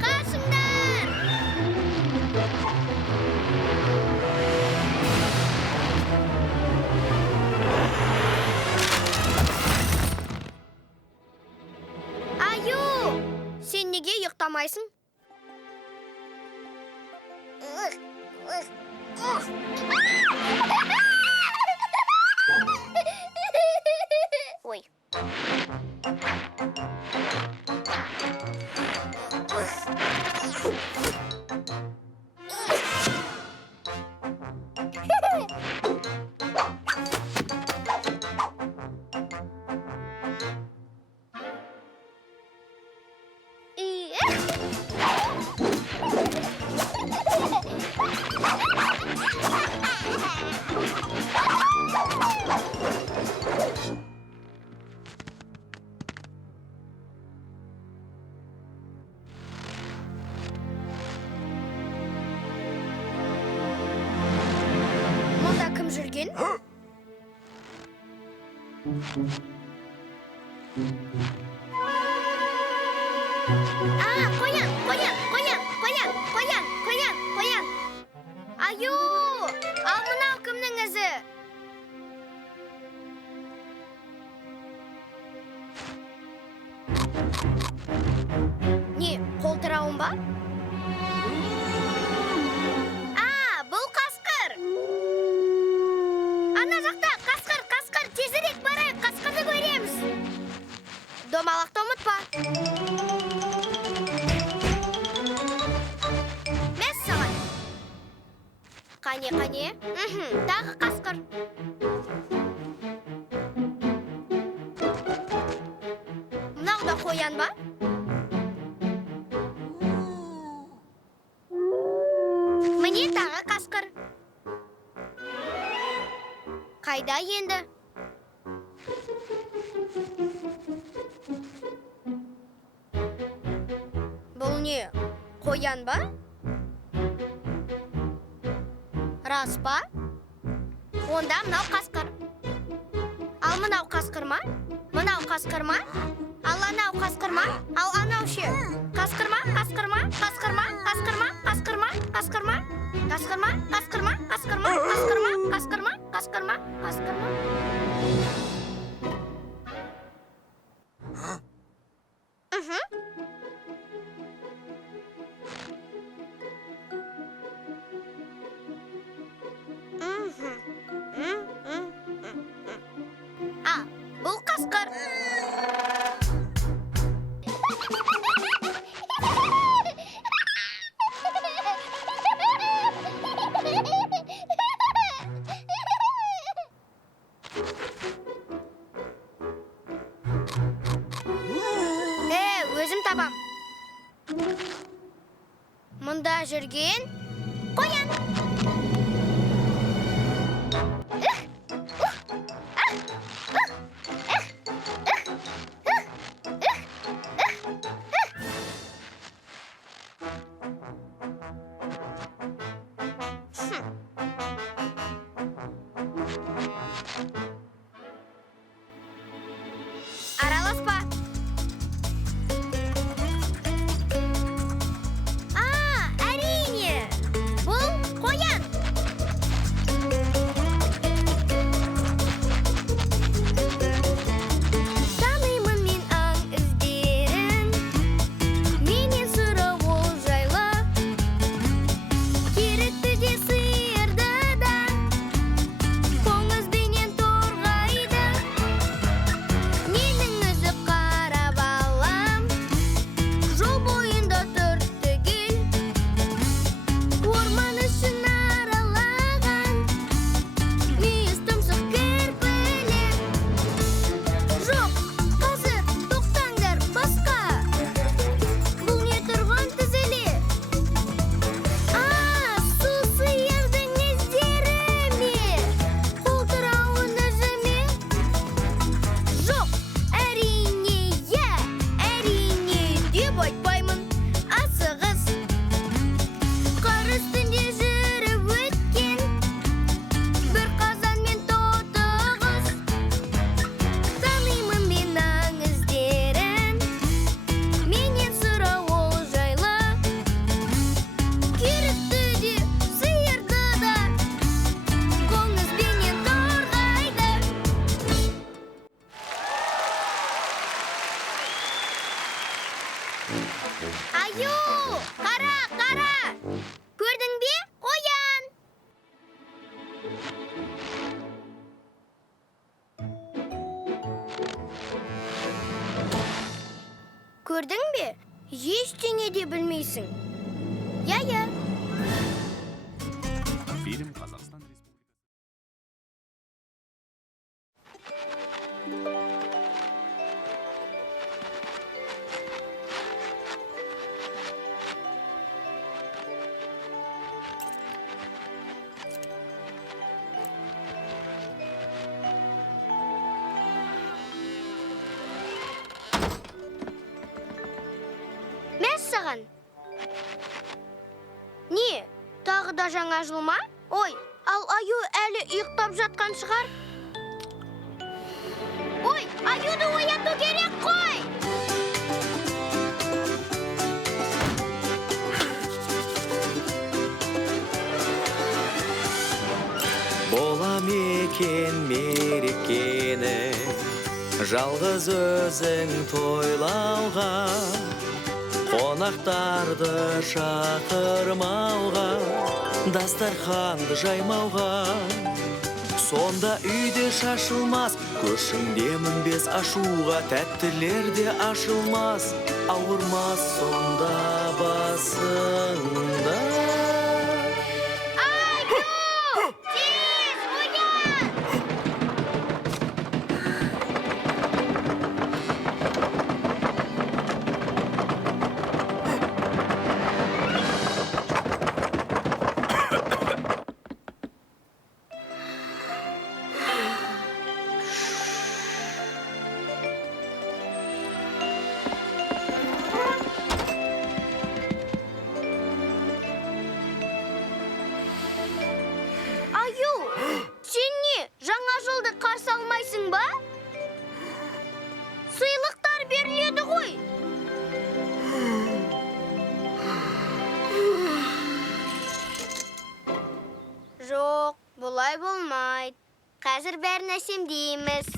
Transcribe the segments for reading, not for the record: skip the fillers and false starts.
Kalsınlar. Ayu, sen nega yiqtamaysan? Oy. Мұнда кім жүрген? Қоян. Аю, ал мынау кімнің ізі? Не, қолтырауын ба? Бұл қасқыр. Ана жақта қасқыр, тезірек барайық, қасқырды көреміз. Домалақты ұмытпа. Мәс саған. Қане. Тағы қасқыр. Мынау да қоян ба? Міне тағы қасқыр. Қайда енді? Бұл не? Қоян ба? Рас па? Онда мынау қасқыр. Ал мынау қасқыр ма? Мынау қасқыр ма? Ал анау қасқыр ма? Ал анау ше? Қасқыр ма? Бұл қасқыр. Өзім табам. Мұнда жүрген қоян. Араласпа. Әрине. Бұл қоян. Аю, қара, қара. Көрдің бе? Қоян. Көрдің бе? Ештеңе де білмейсің. Я. Фильм Қазақстан Республикасы. Мәссаған. Не? Тағы да жаңа жыл ма? Ой, ал Аю әлі ұйықтап жатқан шығар. Ой, Аюды ояту керек қой! Болам екен мерекені жалғыз өзің тойлауға, қонақтарды шақырмауға, дастарханды жаймауға. Сонда үйде шашылмас, көршіңде мінбес ашуға, тәттілерде ашылмас, ауырмас сонда басыңда. Аю! Тез, оян! Аю, сен не, жаңа жылды қарсы алмайсың ба? Сыйлықтар беріледі ғой. Жоқ, бұлай болмайды. Қазір бәрін әсемдейміз.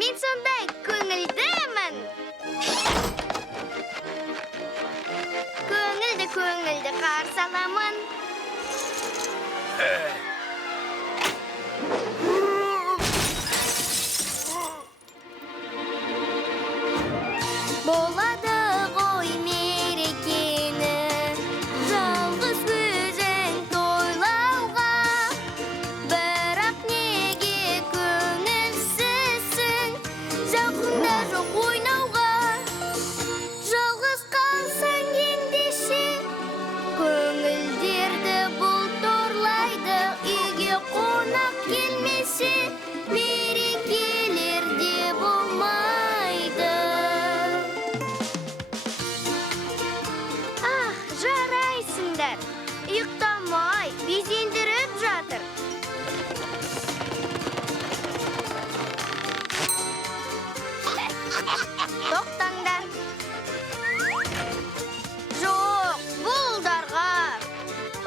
Мен сондай көңілдімін. Көңілді қарсы аламын. Болады ғой мерекені жалғыз өзің тойлауға, бірақ неге көңілсізсің, зауқыңда жоқ ойнауға. Жалғыз қалсаң ендеше, көңілдерді бұл торлайды, үйге қонақ келмесе, мерекелерде болмайды. Жарайсыңдар, ұйықтамай, безендіріп жатыр. Тоқтаңдар. Жоқ, бұл ұлдарға.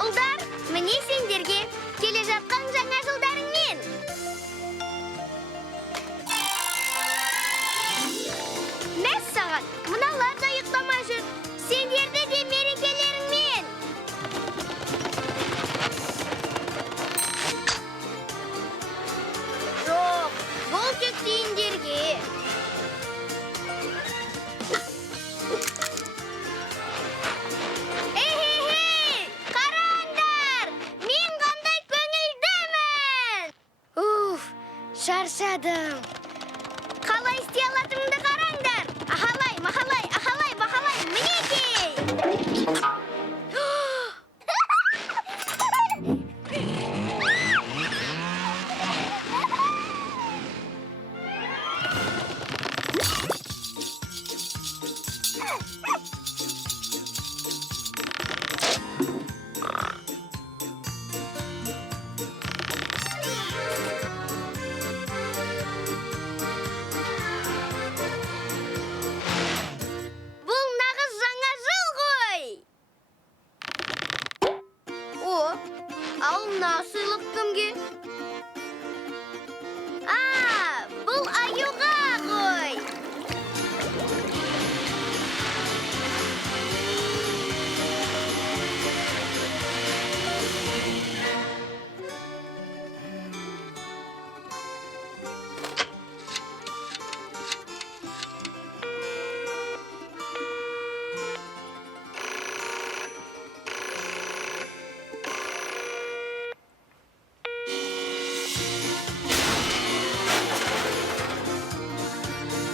Ұлдар, міне сендерге келе жатқан жаңа жылдарыңмен. Мәссаған, мыналар да ұйықтамай жүр. Сендерді де мерекелеріңмен. Жоқ, бұл тек сендерге. Эй, қараңдар! Мен қандай көңілдімін! Шаршадым. Қалай істей алатынымды қараңдар. Ахалай, махалай, ахалай, махалай, мінекей! сыйлық кімге? Бұл аюға ғой.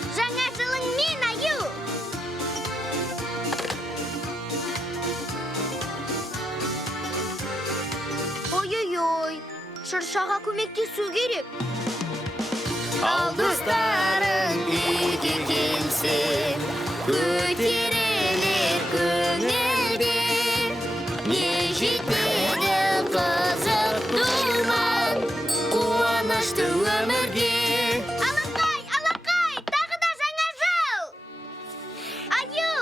Жаңа жылыңмен, аю! Ой-ой-ой, шыршаға көмектесу керек. Ал достарың үйге келсе, көтерілер көңілде. Не жетеді қызық думан, қуанышты өмірге. Алақай, тағы да жаңа жыл! Аю,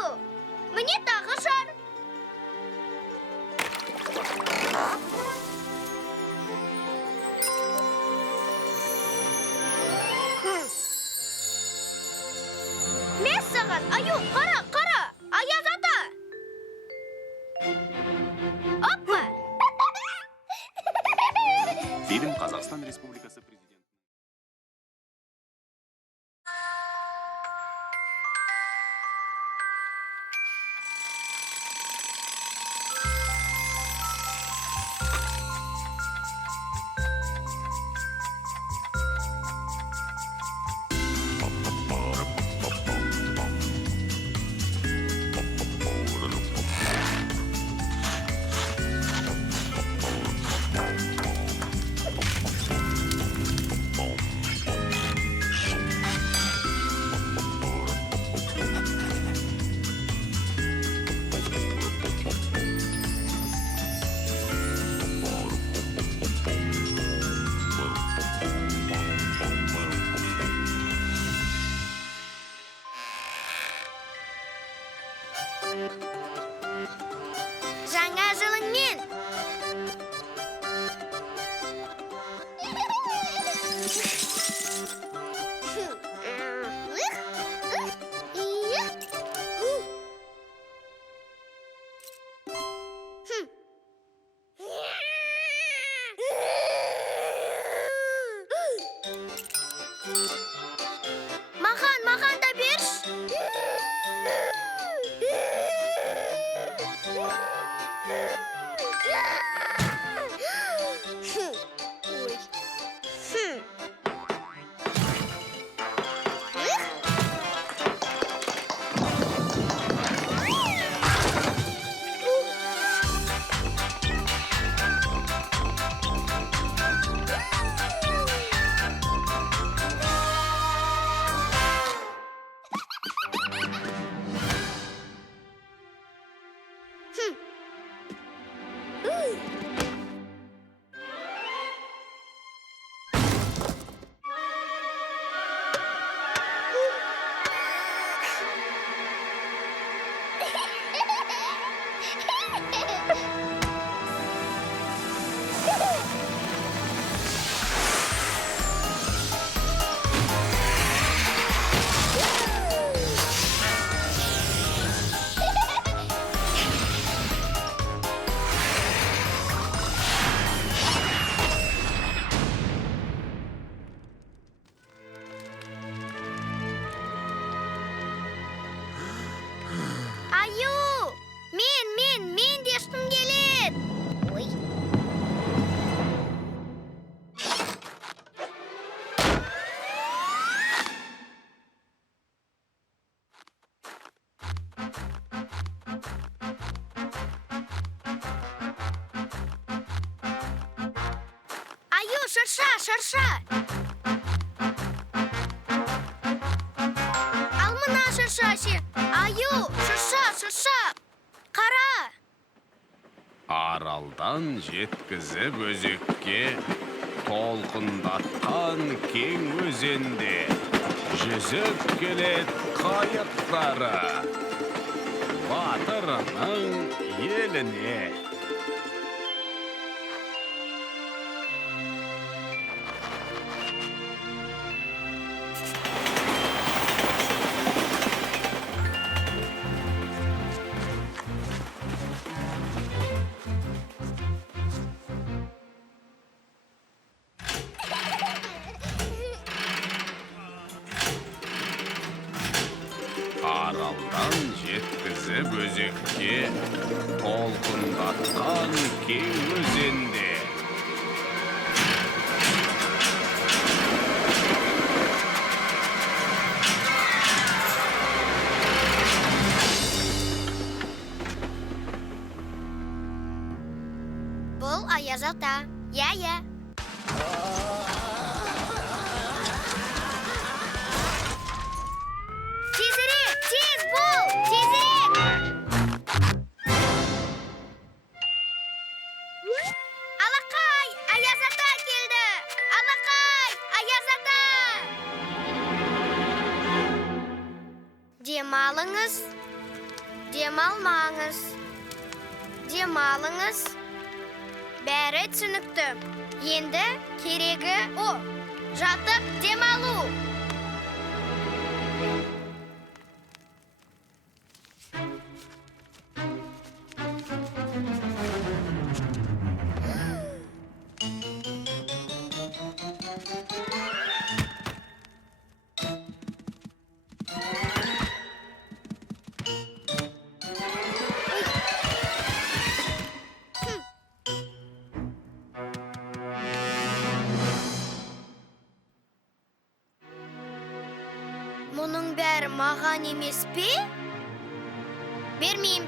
міне тағы шар. Мен саған, аю, қара, аяз ата. Оппа! Фильм Қазақстан Республикасы президенті. Жаңа жылыңмен! Маған да берші! шырша. Ал мына шырша ше. Аю, шырша. Қара. Аралдан жеткізіп өзекке, толқындатқан кең өзенде жүзіп келет қайықтары батырының еліне. аралдан жеткізіп өзекке, толқындатқан кең өзенде. Бұл Аяз ата. Иә. Тезірек, тез бол, тезірек. Алақай, Аяз ата келді. Алақай, Аяз ата. Демалыңыз, демалмаңыз. Демалыңыз. Бәрі түсінікті. Енді керегі о, жатып демалу. Мұның бәрі маған емес пе? Бермейм.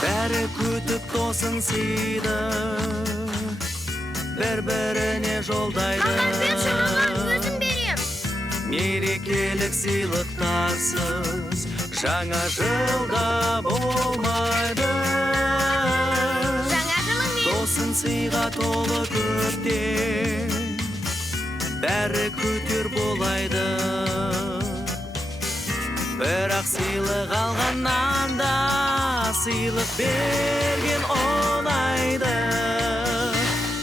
Бәрі күтіп тосын сыйды, бір-біріне жолдайды. Маған берші, маған өзім берем. Мерекелік сыйлықтарсыз жаңа жылда болмайды. Жаңа жылыңмен. Тосын сыйға толы көптен бәрі күтер болайды. Бірақ сыйлық алғаннан да сыйлық берген оңайды.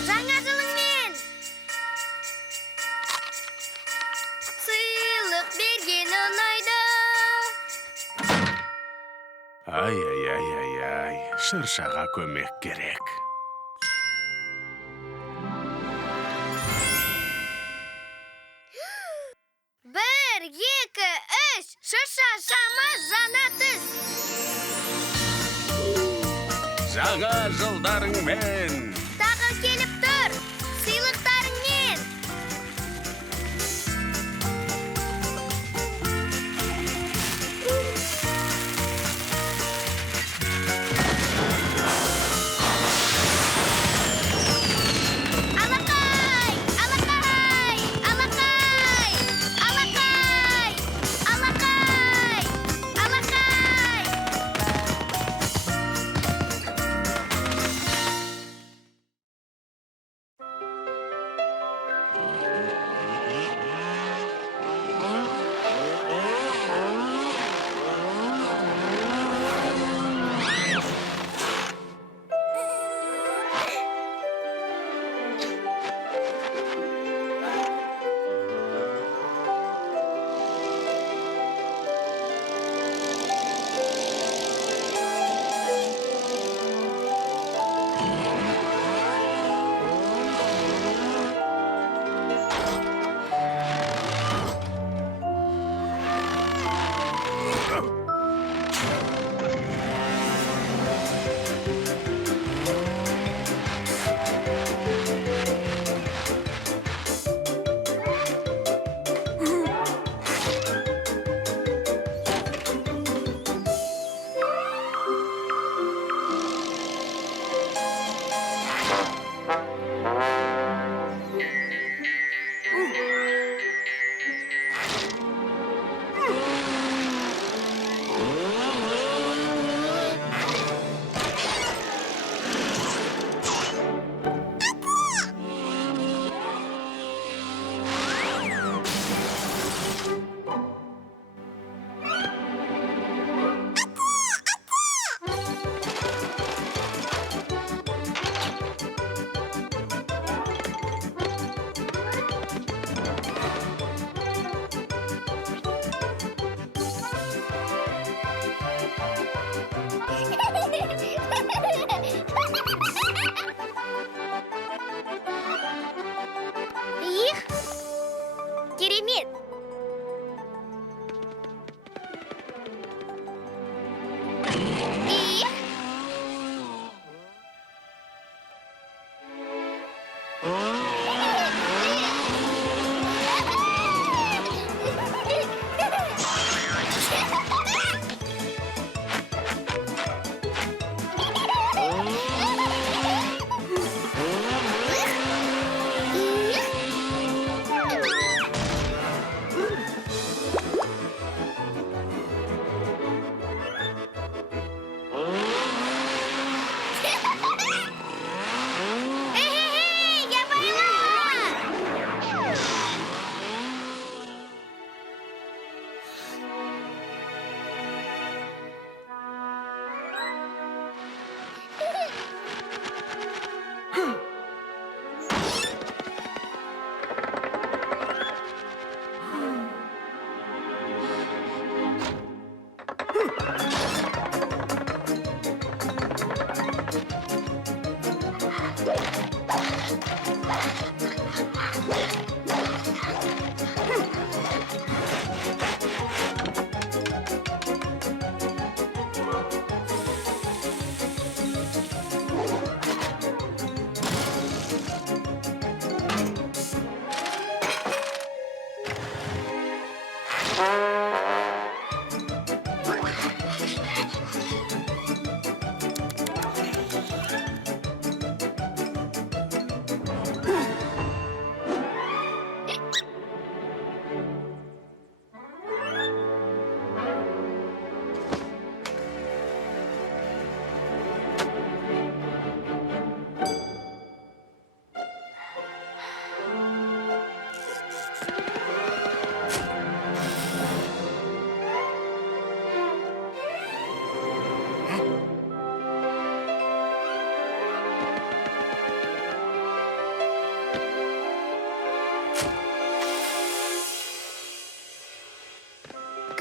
Жаңа жылыңмен. Сыйлық берген ұнайды. Ай, шыршаға көмек керек. Бір, екі, үш, шырша шамы жаңа түс. Жаңа жылдарыңмен. Тағы келіп тұр, сыйлықтарыңмен. Алақай, алақай, алақай, алақай, алақай, алақай.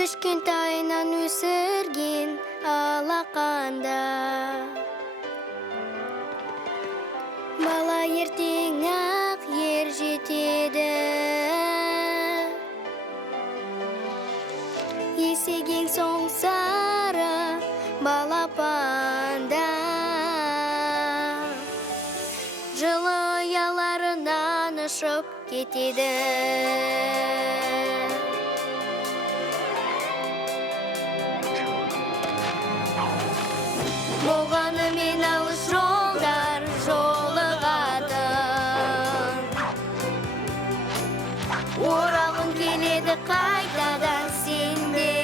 Кішкентайынан өсірген алақанда бала ертең-ақ ер жетеді. Есеген соң сары балапанда жылы ұяларынан ұшып кетеді. Болғанымен алыс жолдар жолығатын, оралғың келеді қайтадан сенде.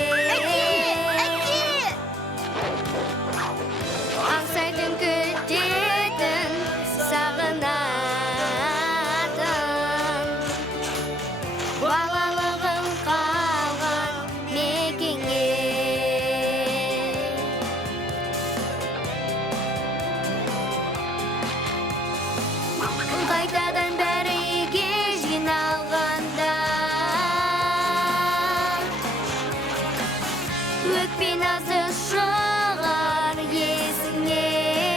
Аңсайтын күтетін, сағынатын, балалығың қалған мекенге. Қайтадан бәрі үйге жиналғанда өкпе назы шығар есіңнен.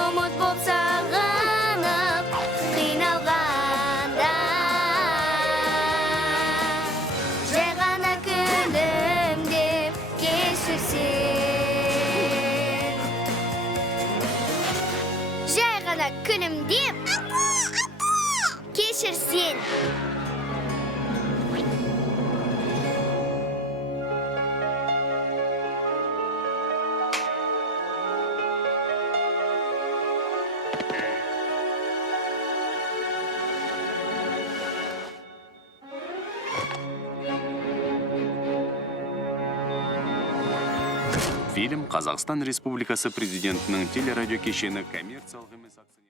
Ұмыт боп сағынып қиналғанда жай ғана күлімдеп кешірсең. Жай ғана күлімдеп кешірсең. Фильм Қазақстан Республикасы президентінің телерадио кешені коммерциялық емес акционерлік